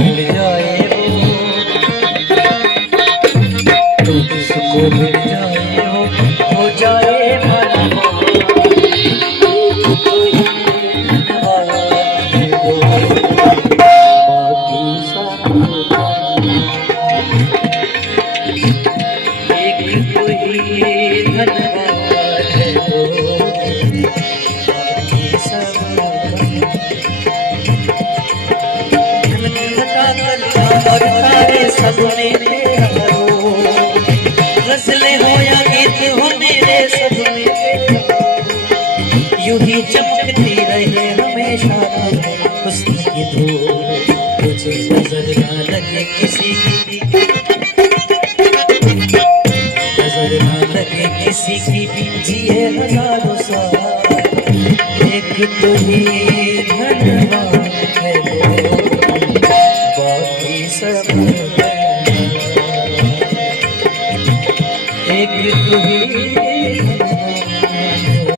मिल जाए तो किसको मिल जाए हो जाए भला बाकी सब एक तो ही धन्यवाद है बाकी सब और तारे सपने तेरा हो गजलें हो या गीत हो मेरे सपने यूं ही चमकती रहे हमेशा हुस्न की धूप तुझे नजर ना लगे किसी की नजर ना लगे किसी की जिए हजारों साल एक तो ही धन्यवाद है बाकी सब एक तो ही